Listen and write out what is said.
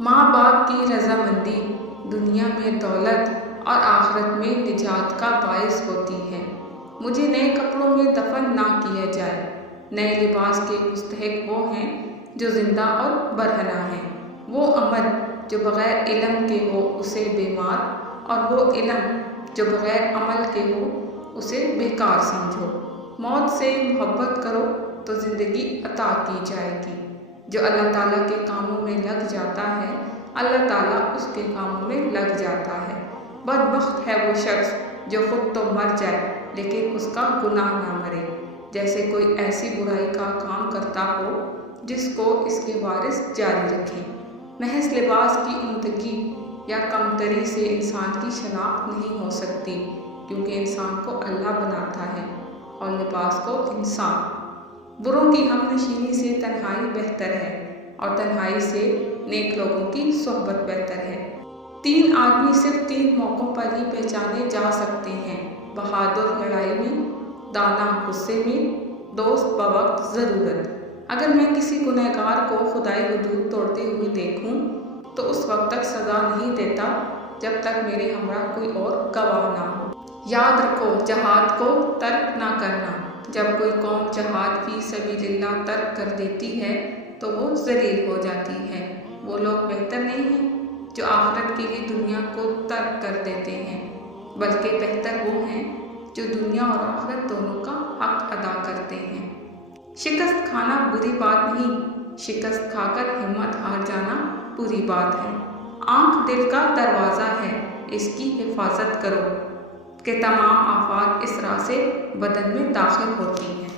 ماں باپ کی رضامندی دنیا میں دولت اور آخرت میں نجات کا باعث ہوتی ہے۔ مجھے نئے کپڑوں میں دفن نہ کیا جائے۔ نئے لباس کے مستحق وہ ہیں جو زندہ اور برہنہ ہیں۔ وہ عمل جو بغیر علم کے ہو اسے بیمار، اور وہ علم جو بغیر عمل کے ہو اسے بیکار سمجھو۔ موت سے محبت کرو تو زندگی عطا کی جائے گی۔ جو اللہ تعالیٰ کے کاموں میں لگ جاتا ہے، اللہ تعالیٰ اس کے کاموں میں لگ جاتا ہے۔ بدبخت ہے وہ شخص جو خود تو مر جائے لیکن اس کا گناہ نہ مرے، جیسے کوئی ایسی برائی کا کام کرتا ہو جس کو اس کے وارث جاری رکھیں۔ محض لباس کی عمدگی یا کمتری سے انسان کی شناخت نہیں ہو سکتی، کیونکہ انسان کو اللہ بناتا ہے اور لباس کو انسان۔ بروں کی ہم نشینی سے تنہائی بہتر ہے، اور تنہائی سے نیک لوگوں کی صحبت بہتر ہے۔ 3 آدمی صرف 3 موقعوں پر ہی پہچانے جا سکتے ہیں: بہادر لڑائی میں، دانا غصے میں، دوست بوقت ضرورت۔ اگر میں کسی گنہگار کو خدائی حدود توڑتے ہوئے دیکھوں تو اس وقت تک سزا نہیں دیتا جب تک میرے ہمراہ کوئی اور گواہ نہ ہو۔ یاد رکھو، جہاد کو ترک نہ کرنا۔ جب کوئی قوم جہاد فی سبیل اللہ ترک کر دیتی ہے تو وہ ذلیل ہو جاتی ہے۔ وہ لوگ بہتر نہیں ہیں جو آخرت کے لیے دنیا کو ترک کر دیتے ہیں، بلکہ بہتر وہ ہیں جو دنیا اور آخرت دونوں کا حق ادا کرتے ہیں۔ شکست کھانا بری بات نہیں، شکست کھا کر ہمت ہار جانا بری بات ہے۔ آنکھ دل کا دروازہ ہے، اس کی حفاظت کرو کہ تمام آفات اس راہ سے بدن میں داخل ہوتی ہیں۔